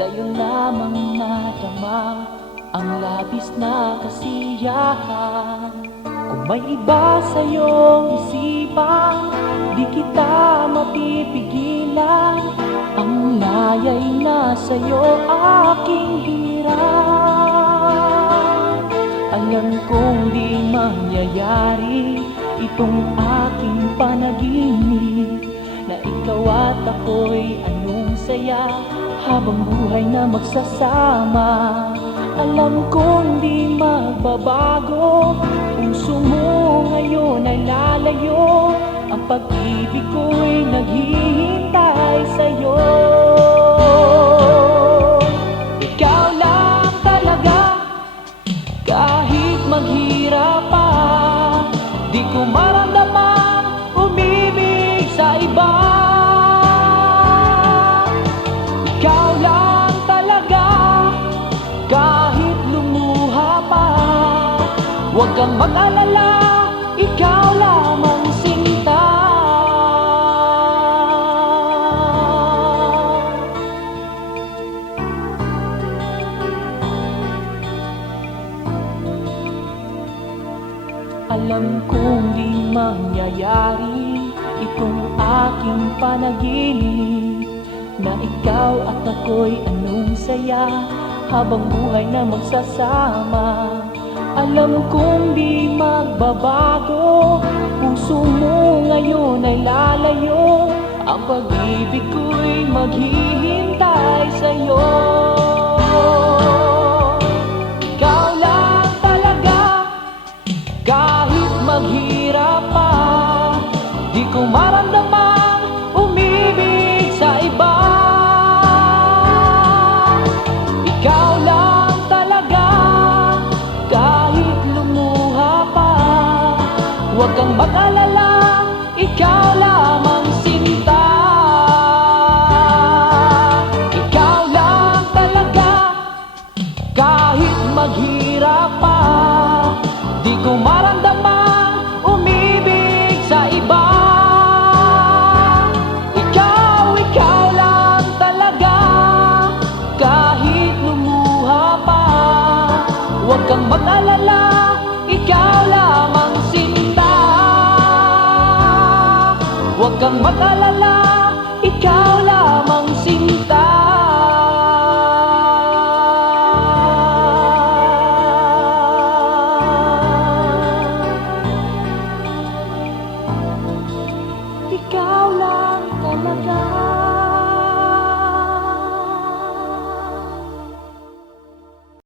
sa'yo lamang madama ang labis na kasiyahan. Kung may iba sa'yong isipan, di kita mapipigilan. Ang laya'y nasa'yo, aking hirap. Alam kong di mangyayari itong aking panaginip, na ikaw at ako'y anong saya habang buhay na magsasama. Alam kong di magbabago, puso mo ngayon ay lalayo. Ang pag-ibig ko'y naghihintay sa'yo. Ikaw lang talaga, kahit maghirap pa, di ko maramdaman umibig sa iba. Ikaw lang talaga, kahit lumuha pa, huwag kang mag-alala, ikaw lamang sinta. Alam kong di mangyayari itong aking panaginip, na ikaw at ako'y anong saya habang buhay na magsasama. Alam kong di magbabago, puso mo ngayon ay lalayo. Ang pag-ibig ko'y maghihintay sa'yo. Ikaw lang talaga, kahit maghirap pa, di ko maramdaman umibig sa iba. Ikaw lang talaga, kahit lumuha pa, huwag kang mag-alala, ikaw lamang sinta. Ikaw lang talaga, kahit maghirap pa, di ko maramdaman umibig sa iba. Ikaw lang talaga, kahit lumuha pa, huwag kang mag-alala, ikaw lamang sinta. Huwag kang mag-alala, ikaw lamang sinta. Ikaw lang talaga.